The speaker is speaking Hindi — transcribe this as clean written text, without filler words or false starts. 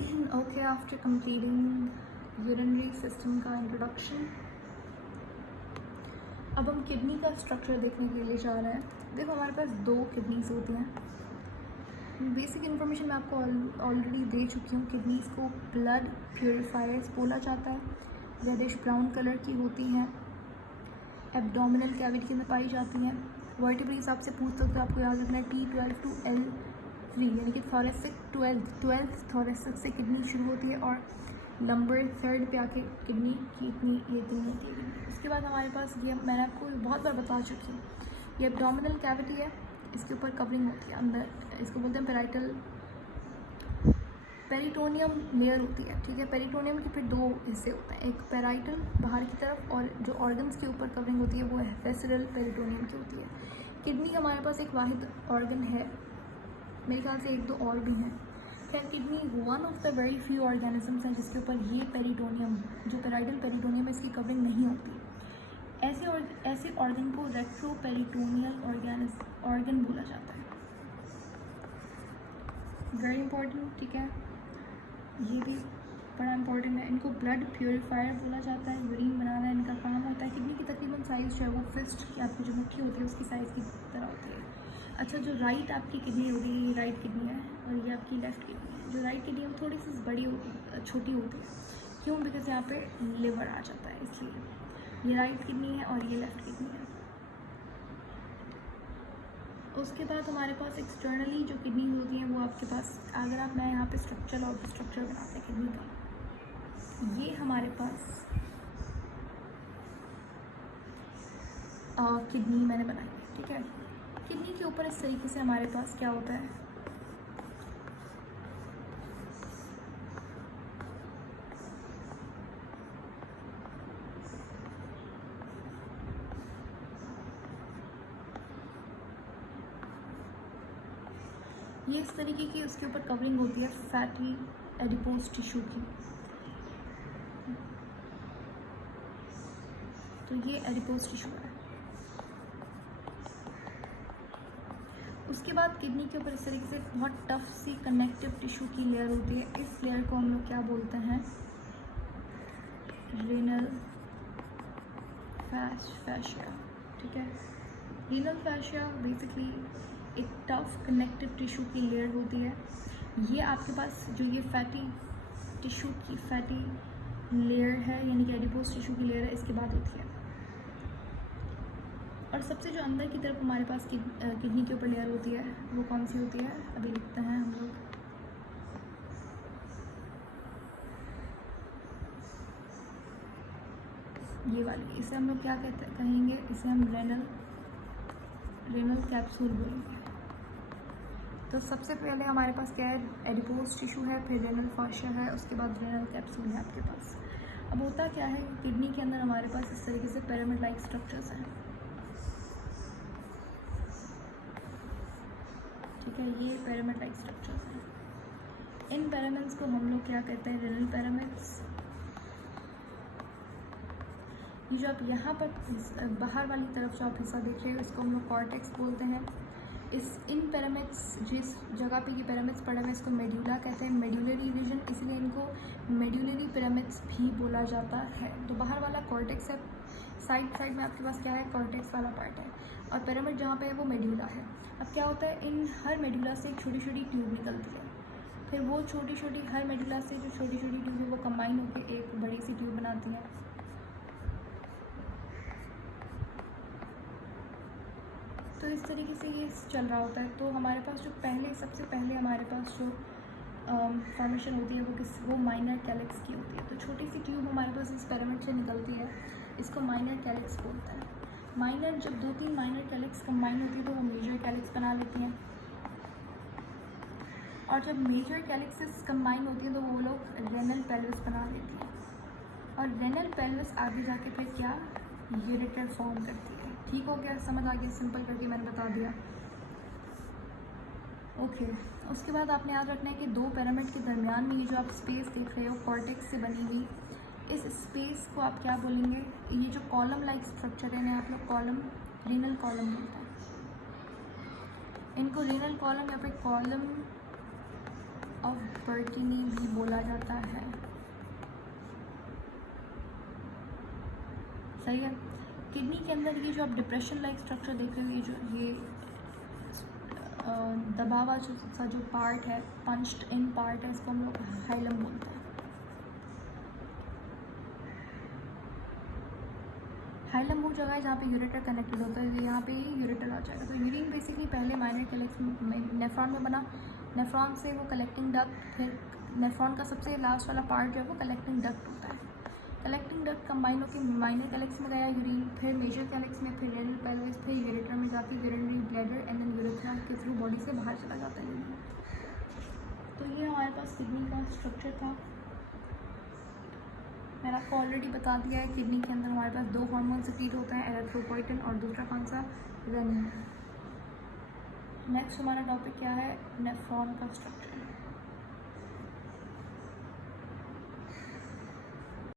Okay, after completing urinary system का इंट्रोडक्शन, अब हम किडनी का स्ट्रक्चर देखने के लिए जा रहे हैं। देखो, हमारे पास 2 किडनीज होती हैं। बेसिक इन्फॉर्मेशन मैं आपको ऑलरेडी दे चुकी हूँ। किडनीज को ब्लड प्योरीफायर्स बोला जाता है। रेडिश ब्राउन कलर की होती हैं, एब्डोमिनल कैविटी में पाई जाती हैं। वर्टिब्रेज आपसे पूछ सकते हो, आपको याद रखना है T12 to L3, यानी कि थोरेसिक 12th थोरेसिक से किडनी शुरू होती है और नंबर 3rd पे आके किडनी की इतनी होती है। उसके बाद हमारे पास ये मैंने आपको बहुत बार बता चुकी हूँ, ये एब्डोमिनल कैविटी है, इसके ऊपर कवरिंग होती है अंदर, इसको बोलते हैं पेरिटोनियम लेयर होती है। ठीक है, पेरिटोनियम के फिर 2 हिस्से होते हैं, एक पेराइटल बाहर की तरफ, और जो ऑर्गन्स के ऊपर कवरिंग होती है वो है वेसिरल पेरिटोनियम की होती है। किडनी हमारे पास एक वाहिद ऑर्गन है, मेरे ख्याल से 1-2 और भी हैं। खैर, kidney one of the very few organisms हैं जिसके ऊपर ये पेरिटोनियम, जो पेराइटल पेरिटोनियम है, इसकी कवरिंग नहीं होती। ऐसे ऑर्गन को रेट्रोपेरिटोनियल ऑर्गन बोला जाता है। Very important. ठीक है, ये भी बड़ा इंपॉर्टेंट है। इनको ब्लड प्योरीफायर बोला जाता है, यूरिन बनाना इनका काम होता है। किडनी की तकरीबन साइज़ जो है वो फिस्ट की आपकी जो मुट्ठी होती है उसकी साइज़ की तरह होती है। अच्छा, जो राइट आपकी किडनी होती है, ये राइट किडनी है, और ये आपकी लेफ़्ट किडनी है। जो राइट किडनी है वो थोड़ी सी छोटी होती है। क्यों? बिकॉज यहाँ पे लिवर आ जाता है, इसलिए। ये राइट किडनी है और ये लेफ़्ट किडनी है। उसके बाद हमारे पास एक्सटर्नली जो किडनी होती है वो आपके पास, अगर मैं यहाँ पे स्ट्रक्चर बनाते हैं किडनी का, ये हमारे पास किडनी मैंने बनाई है। ठीक है, किडनी के ऊपर इस तरीके से हमारे पास क्या होता है, ये इस तरीके की उसके ऊपर कवरिंग होती है फैटी एडिपोज टिश्यू की। तो ये एडिपोज टिश्यू है। उसके बाद किडनी के ऊपर इस तरीके से बहुत टफ सी कनेक्टिव टिश्यू की लेयर होती है। इस लेयर को हम लोग क्या बोलते हैं, रीनल फैशिया। ठीक है, रीनल फैशिया बेसिकली एक टफ कनेक्टिव टिश्यू की लेयर होती है। ये आपके पास जो ये फैटी टिश्यू की फैटी लेयर है, यानी कि एडिपोज टिश्यू की लेयर है, इसके बाद होती है। और सबसे जो अंदर की तरफ हमारे पास किडनी के ऊपर लेयर होती है वो कौन सी होती है, अभी लिखते हैं हम लोग। ये वाली, इसे हम लोग क्या कहेंगे, इसे हम रेनल कैप्सूल बोलेंगे। तो सबसे पहले हमारे पास क्या है, एडिपोज टिश्यू है, फिर रेनल फाशिया है, उसके बाद रेनल कैप्सूल है आपके पास। अब होता क्या है, किडनी के अंदर हमारे पास इस तरीके से पिरामिड लाइक स्ट्रक्चर्स हैं। ठीक है, ये पिरामिड लाइक स्ट्रक्चर्स हैं। इन पिरामिड्स को हम लोग क्या कहते हैं, रेनल पिरामिड्स। ये जो आप यहाँ पर बाहर वाली तरफ जो आप हिस्सा देख रहे हो, इसको हम लोग कॉर्टेक्स बोलते हैं। इन पिरामिड्स, जिस जगह पे ये पिरामिड्स पड़े हुए, इसको मेड्यूला कहते हैं, मेड्यूलरी रीजन, इसलिए इनको मेड्यूलरी पिरामिड्स भी बोला जाता है। तो बाहर वाला कॉर्टेक्स है, साइड में आपके पास क्या है, कॉर्टेक्स वाला पार्ट है, और पिरामिड जहाँ पे है वो मेड्यूला है। अब क्या होता है, इन हर मेड्यूला से एक छोटी छोटी ट्यूब निकलती है, फिर वो हर मेड्यूला से जो छोटी छोटी ट्यूब है वो कंबाइन होकर एक बड़ी सी ट्यूब बनाती है। तो इस तरीके से ये चल रहा होता है। तो हमारे पास जो सबसे पहले हमारे पास जो फॉर्मेशन होती है वो माइनर कैलिक्स की होती है। तो छोटी सी ट्यूब हमारे पास इस पिरामिड से निकलती है, इसको माइनर कैलिक्स बोलते हैं। माइनर, जब 2-3 माइनर कैलिक्स कंबाइन होती है तो वो मेजर कैलिक्स बना लेती हैं, और जब मेजर कैलिक्सेस कंबाइन होती हैं तो वो लोग रेनल पेल्विस बना लेती हैं, और रेनल पेल्विस आगे जाके फिर क्या, यूरेटर फॉर्म करती है। ठीक हो गया, समझ आ गया, सिंपल करके मैंने बता दिया। ओके, उसके बाद आपने याद रखना है कि 2 पिरामिड के दरमियान में ये जो आप स्पेस देख रहे हो कॉर्टेक्स से बनी हुई, इस स्पेस को आप क्या बोलेंगे, ये जो कॉलम लाइक स्ट्रक्चर है, आप लोग रीनल कॉलम बोलते हैं। इनको रीनल कॉलम या फिर कॉलम ऑफ बर्किनी भी बोला जाता है। सही है। किडनी के अंदर ये जो आप डिप्रेशन लाइक स्ट्रक्चर देख रहे हो, ये जो ये दबा हुआ जो पार्ट है, पंच्ड इन पार्ट है, इसको हम लोग हाइलम बोलते हैं। हाइलम वो जगह है जहाँ पे यूरेटर कनेक्टेड होता है, यहाँ पे यूरेटर आ जाएगा। तो यूरिन बेसिकली पहले माइनर कैलेक्स में नेफ्रॉन में बना, नेफ्रॉन से वो कलेक्टिंग डक्ट, फिर नेफ्रॉन का सबसे लास्ट वाला पार्ट जो है वो कलेक्टिंग डक्ट होता है। कलेक्टिंग डक्ट कंबाइन होकर माइनर कैलेक्स में गया यूरिन, फिर मेजर कैलेक्स में, फिर रेनल पेल्विस, फिर यूरेटर में जाके urinary bladder and then urethra के थ्रू बॉडी से बाहर चला जाता है यूरिन। तो ये हमारे पास किडनी का स्ट्रक्चर था। मैंने आपको ऑलरेडी बता दिया है किडनी के अंदर हमारे पास दो हार्मोन सिक्रीट होते हैं, एरिथ्रोपोइटिन और दूसरा कौन सा, रेनिन। नेक्स्ट हमारा टॉपिक क्या है, नेफ्रॉन का स्ट्रक्चर।